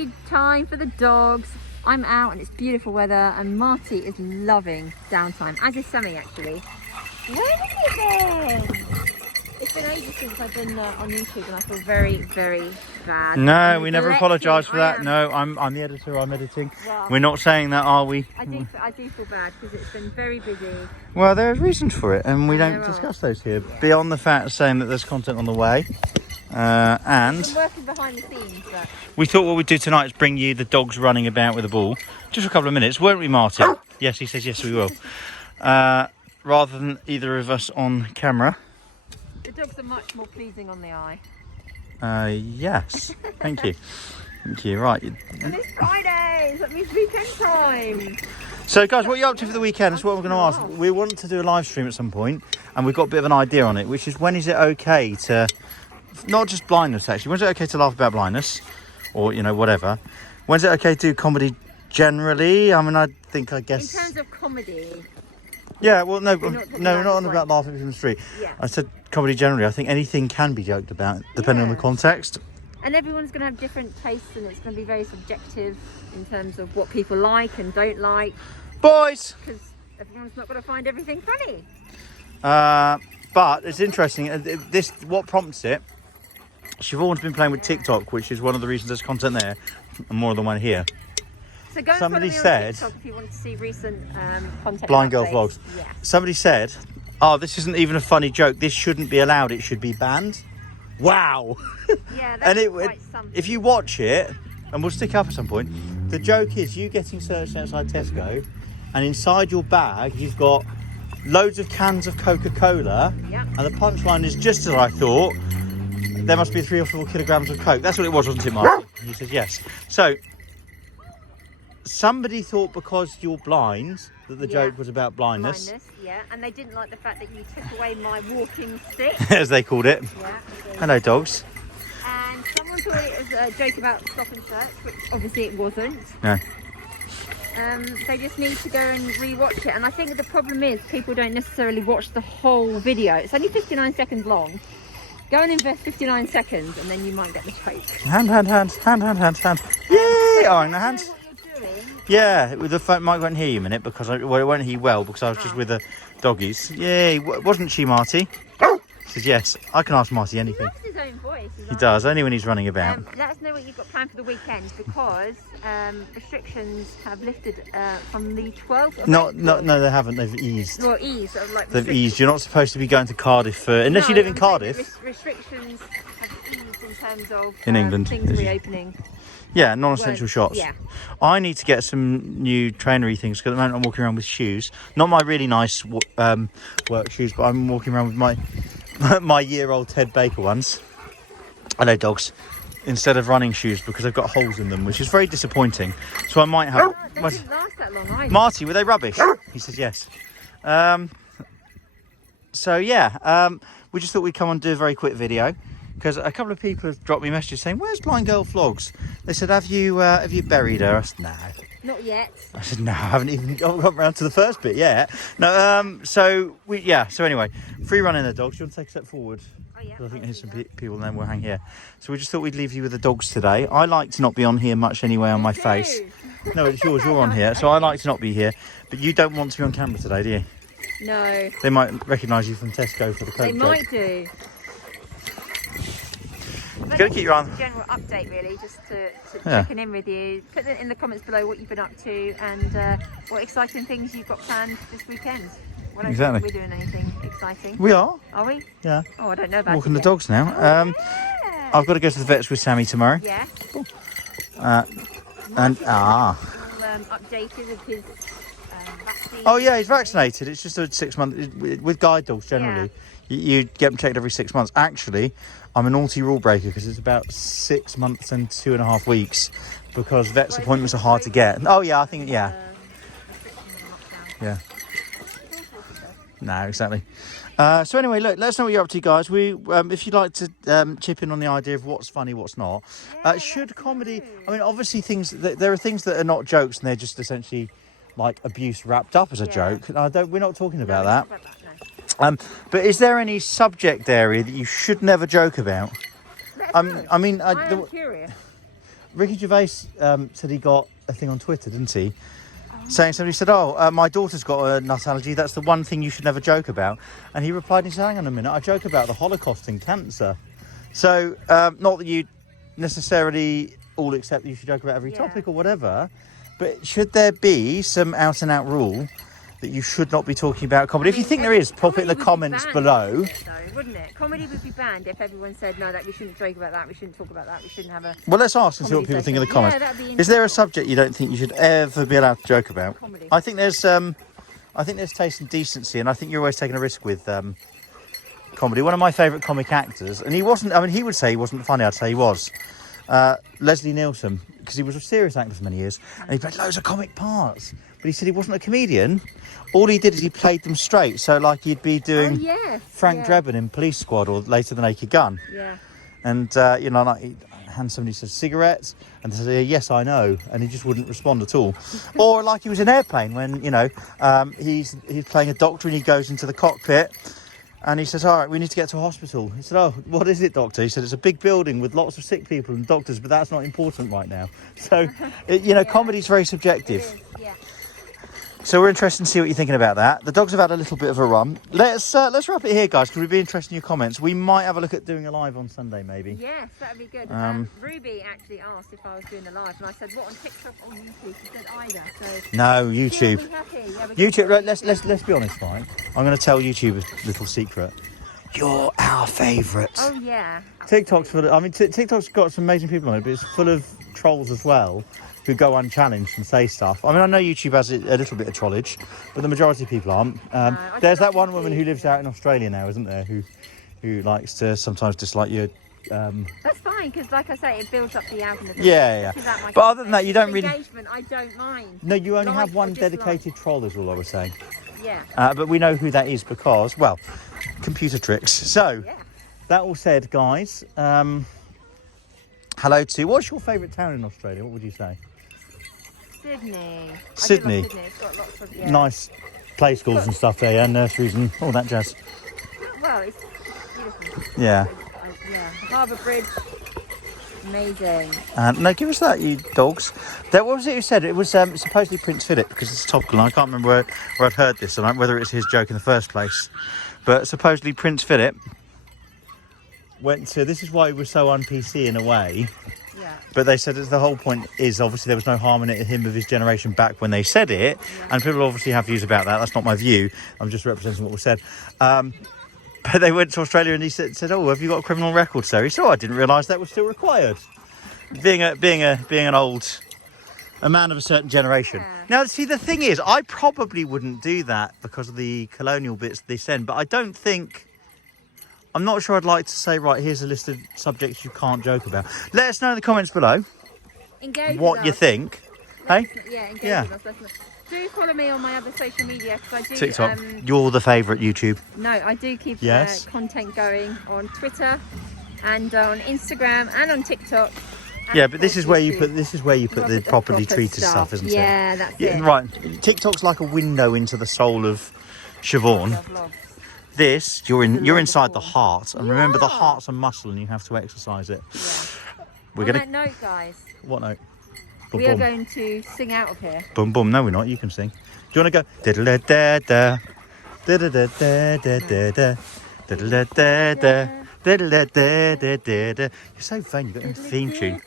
nursery time for the dogs. I'm out and it's beautiful weather and Marty is loving downtime, as is Sammy actually. Where have you been? It's been ages since I've been on YouTube and I feel very, very bad. No, we never apologise for that. No, I'm the editor, I'm editing. Well, we're not saying that, are we? I do feel bad because it's been very busy. Well, there's reasons for it and we don't There discuss those here. Beyond the fact saying that there's content on the way. And I'm working behind the scenes, but... we thought what we'd do tonight is bring you the dogs running about with a ball. Just for a couple of minutes, weren't we, Martin? Yes, he says yes, we will. Rather than either of us on camera. The dogs are much more pleasing on the eye. Yes, thank you. Thank you, right. And it's Friday, so that means weekend time. So guys, what are you up to for the weekend? That's what we're going to ask. We want to do a live stream at some point and we've got a bit of an idea on it, which is when is it okay to, not just blindness actually, when's it okay to laugh about blindness or, you know, whatever. When's it okay to do comedy generally? I mean, I guess... In terms of comedy... Yeah, well, no, not not on about laughing from the street. Yeah. I said comedy generally. I think anything can be joked about, depending on the context. And everyone's going to have different tastes and it's going to be very subjective in terms of what people like and don't like. Boys! Because everyone's not going to find everything funny. But it's interesting. What prompts it? Siobhan's been playing with TikTok, which is one of the reasons there's content there, and more than one here. So go Somebody and follow me on said, TikTok if you want to see recent content. Blind Girl updates. Vlogs. Yeah. Somebody said, oh, this isn't even a funny joke. This shouldn't be allowed. It should be banned. Wow. Yeah, that's And quite something. if you watch it, and we'll stick up at some point, the joke is you getting searched outside Tesco, and inside your bag you've got loads of cans of Coca-Cola, Yeah. and the punchline is just as I thought. There must be 3 or 4 kilograms of Coke. That's what it was, wasn't it, Mark? He says yes. So somebody thought because you're blind that the joke was about blindness. Yeah, and they didn't like the fact that you took away my walking stick. As they called it. Yeah. Hello, dogs. And someone thought it was a joke about Stop and Search, which obviously it wasn't. No. They just need to go and re-watch it. And I think the problem is people don't necessarily watch the whole video. It's only 59 seconds long. Go and invest 59 seconds and then you might get the joke. Hand. Yay! Oh, in the hands. What you're doing? Yeah, with the phone, Mike won't hear you a minute because it won't hear well because I was just with the doggies. Yay! Wasn't she, Marty? She says yes. I can ask Marty He anything. loves his own voice. He does, only when he's running about. Let us know what you've got planned for the weekend because restrictions have lifted from the 12th of No, April. they haven't. They've eased. Well, ease of like They've eased. You're not supposed to be going to Cardiff for unless you live in Cardiff. Restrictions have eased in terms of In England. things reopening. Yeah, non-essential Words, shots. yeah. I need to get some new trainery things because at the moment I'm walking around with shoes. Not my really nice work shoes, but I'm walking around with my my year-old Ted Baker ones. Hello, dogs. Instead of running shoes because they've got holes in them, which is very disappointing. So I might have. They didn't last that long either. Marty, were they rubbish? He says yes. So yeah, we just thought we'd come and do a very quick video because a couple of people have dropped me messages saying, "Where's Blind Girl Vlogs?" They said, "Have you buried her?" I said, "No." Not yet. I said, "No, I haven't even got around to the first bit yet." No. So anyway, free running the dogs. You want to take a step forward? Oh yeah. I think there's some people, and then we'll hang here. So we just thought we'd leave you with the dogs today. I like to not be on here much anyway on my face. No, it's yours. You're on here, so I like to not be here. But you don't want to be on camera today, do you? No. They might recognise you from Tesco for the Coke They joke. might do. Gotta keep your eye on. General update, really, just to Yeah. checking in with you. Put it in the comments below what you've been up to and what exciting things you've got planned this weekend. Well, I don't Exactly. think we're doing anything exciting. We are. Are we? Yeah. Oh, I don't know about Walking it the yet. dogs now. Yeah. I've got to go to the vets with Sammy tomorrow. Yeah. And Updated with his vaccine. oh yeah, he's vaccinated. It's just a 6 month with guide dogs generally. You get them checked every 6 months. Actually, I'm a naughty rule breaker because it's about 6 months and 2.5 weeks because vets appointments are hard to get. Oh yeah, I think yeah. No, exactly. So anyway, look, let us know what you're up to, guys. We, if you'd like to chip in on the idea of what's funny, what's not. Should comedy? I mean, obviously, there are things that are not jokes, and they're just essentially like abuse wrapped up as a joke. We're not talking about that. But is there any subject area that you should never joke about? I mean, I'm curious. Ricky Gervais said he got a thing on Twitter, didn't he? Saying somebody said, "Oh, my daughter's got a nut allergy. That's the one thing you should never joke about." And he replied, and he said, "Hang on a minute, I joke about the Holocaust and cancer." So, not that you necessarily all accept that you should joke about every topic or whatever, but should there be some out and out rule that you should not be talking about comedy? If you think there is, pop it in the comments below. Wouldn't it? Comedy would be banned if everyone said, no, that we shouldn't joke about that, we shouldn't talk about that, we shouldn't have a... Well, let's ask and see what people think in the comments. Yeah, that'd be Is there a subject you don't think you should ever be allowed to joke about? Comedy. I think there's taste and decency, and I think you're always taking a risk with comedy. One of my favourite comic actors, and he wasn't, I mean, he would say he wasn't funny, I'd say he was, Leslie Nielsen, because he was a serious actor for many years, and he played loads of comic parts, but he said he wasn't a comedian. All he did is he played them straight, so like he'd be doing Frank Drebin in Police Squad or later The Naked Gun. Yeah. And, you know, like he'd hand somebody says cigarettes, and they say, yes, I know, and he just wouldn't respond at all. Or like he was in Airplane when, you know, he's playing a doctor and he goes into the cockpit and he says, all right, we need to get to a hospital. He said, oh, what is it, doctor? He said, it's a big building with lots of sick people and doctors, but that's not important right now. So, you know, comedy's very subjective. It is, yeah. So we're interested to see what you're thinking about that. The dogs have had a little bit of a run. Let's wrap it here, guys, because we'd be interested in your comments. We might have a look at doing a live on Sunday, maybe. Yes, that'd be good. Ruby actually asked if I was doing the live, and I said, what, on TikTok or YouTube? She said either. So no, YouTube. She'll be happy. Yeah, YouTube. Right, let's be honest, right? I'm going to tell YouTube a little secret. You're our favourite. Oh yeah. TikTok's full of, I mean, TikTok's got some amazing people on it, but it's full of trolls as well, who go unchallenged and say stuff. I mean, I know YouTube has a little bit of trollage, but the majority of people aren't. There's that one woman who lives out in Australia now, isn't there, who likes to sometimes dislike you. That's fine, because like I say, it builds up the algorithm. Yeah. But other than that, you don't really... Engagement, I don't mind. No, you only Like have one or dedicated troll, is all I was saying. Yeah. But we know who that is because, well, computer tricks. So, that all said, guys, hello to... What's your favourite town in Australia? What would you say? Sydney. Sydney. I do love Sydney. It's got lots of, Nice play schools and stuff there, yeah, nurseries and all that jazz. Well, it's beautiful. Yeah. Yeah. Harbour Bridge. Amazing. No, give us that, you dogs. What was it you said? It was supposedly Prince Philip, because it's topical, and I can't remember where I'd heard this, and whether it's his joke in the first place. But supposedly Prince Philip went to... This is why he was so un-PC in a way. Yeah. But they said that the whole point is, obviously, there was no harm in it, him of his generation back when they said it. Yeah. And people obviously have views about that. That's not my view. I'm just representing what was said. But they went to Australia and he said, oh, have you got a criminal record, sir? He said, oh, I didn't realise that was still required. Being a man of a certain generation. Yeah. Now, see, the thing is, I probably wouldn't do that because of the colonial bits they send, but I don't think... I'm not sure I'd like to say, right, here's a list of subjects you can't joke about. Let us know in the comments below what you think. Hey? Yeah, engage with us. Do follow me on my other social media, because I do... TikTok. You're the favourite, YouTube. No, I do keep content going on Twitter and on Instagram and on TikTok. Yeah, but this is where you put the properly treated stuff, isn't it? Yeah, that's it. Right. TikTok's like a window into the soul of Siobhan. This, you're inside the heart, and remember, the heart's a muscle, and you have to exercise it. Yeah. We're on that note, guys. What note? We are going to sing out of here. Boom, boom. No, we're not. You can sing. Do you want to go? Da da da da da da da da da da da da da da da da da da da. You're so vain. You've got a theme tune.